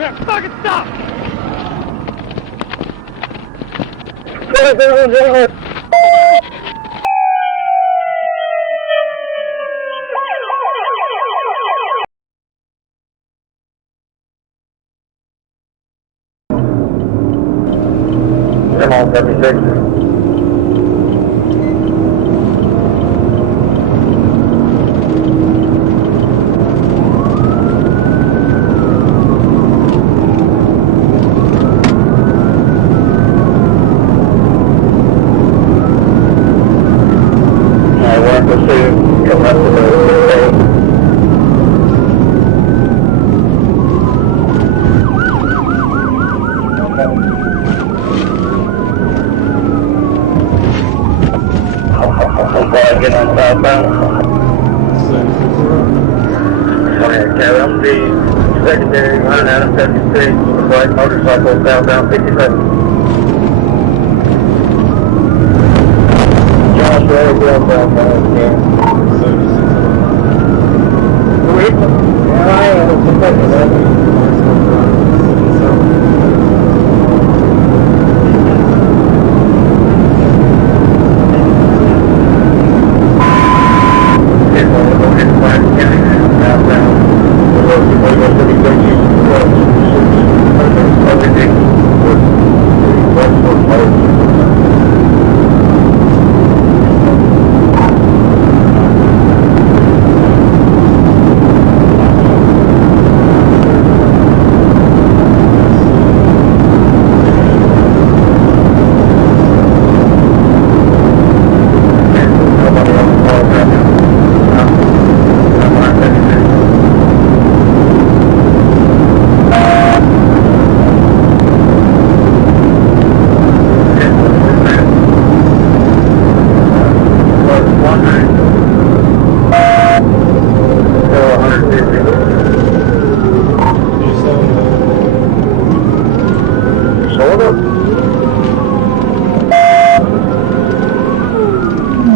Fucking stop! Come on, 76. Get on southbound. Alright, carry on the secondary line out of 76, white motorcycle southbound 57. Josh, ready to go southbound, yeah. 76.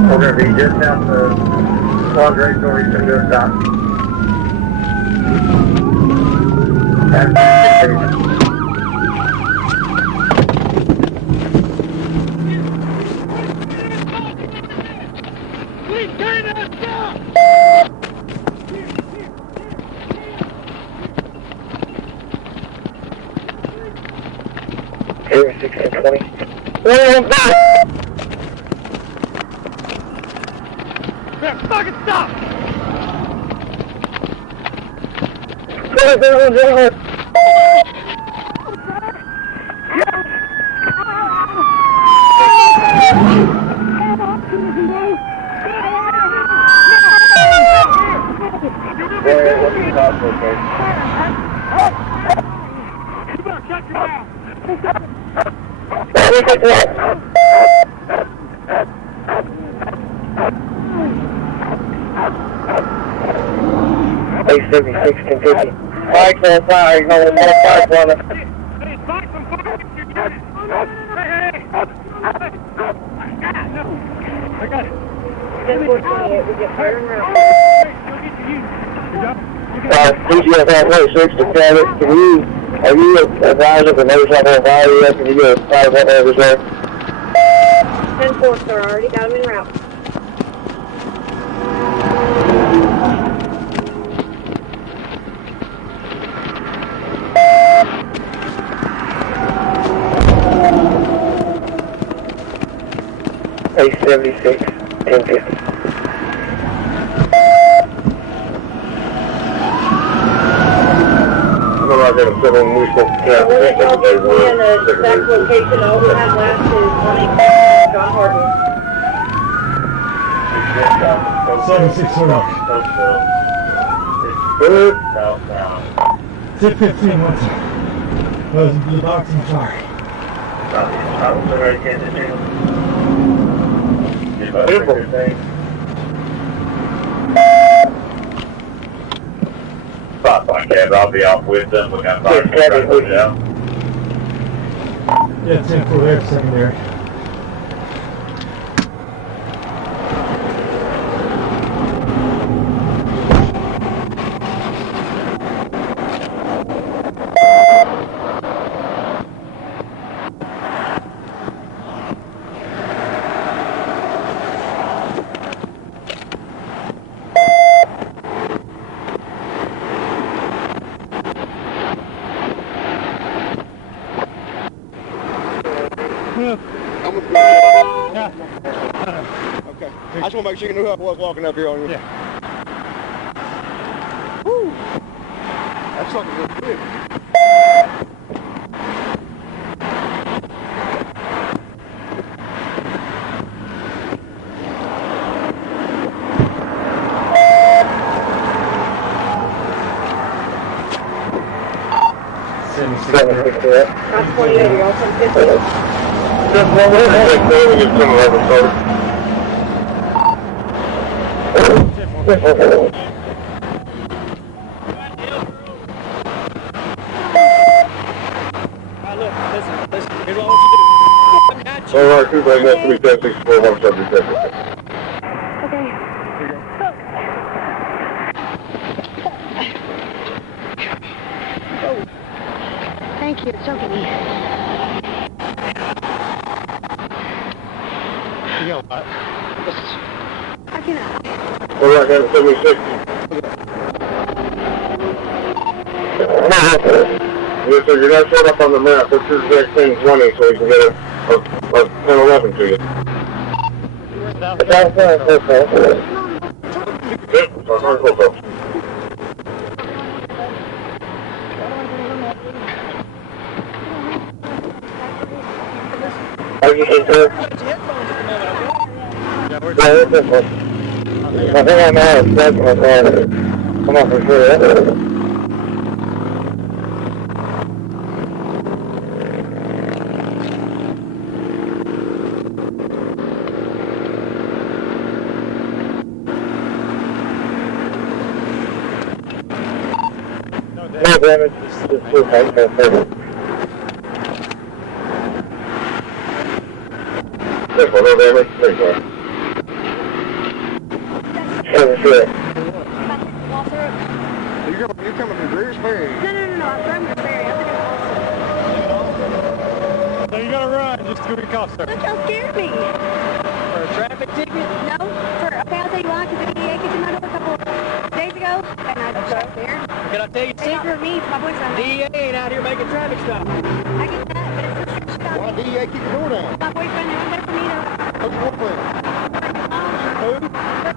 We're going to be just down the quadrant where we can do a stop. We cannot stop! 1620. Fucking stop! A76 Kentucky. Bike's on fire, you know, more bike's on it. Hey, bike's on fire! Hey! I got it. 10-428, we get fired around. CGF halfway 6 to 7. Are you advised of the motorcycle value yet? Can you do a 5-1 over there? 10-4, sir, already got him en route. A76, 1050. So what y'all give me in the exact location, all we have left is 1 John Horton. 76 Good. 10-15 once. The box in the fire. I'll be off with them. We're going to Yeah, 10-4 there, secondary. I just want to make sure you knew who I was walking up here on you. Yeah. Woo! That's something real quick. Cross 28, you're also 50. Just one more thing, we get some 11 first. Look, listen. Here's what I want you to do. I got you. All right, 2 right next to me, 1064, 1 subject, 10. Okay. Thank you, it's okay. You know what? I cannot. All right, that's 76. Yes, sir, you're not showing up on the map. What's your exact 1020 so we can get a 1011 to you? Yep, I'm on Coco. How you think, sir? I think I know it's stuck in my car. Come on for sure. No damage, just 2 times. Yes, well, no damage. There you go. Sure. You're coming from Greer's Ferry. No, I'm from Missouri. I'm in So you gotta run just to get caught, sir. Look how scared me. For a traffic ticket? No, okay, I'll tell you why, because the DA came to my door a couple days ago, and I just got scared. Can I tell you a They secret? offered me, my boyfriend. DEA ain't out here making traffic stops. I get that, but it's just shit Why out me. DEA keep your door down? My boyfriend, they were there for me to... Who's your boyfriend? Who?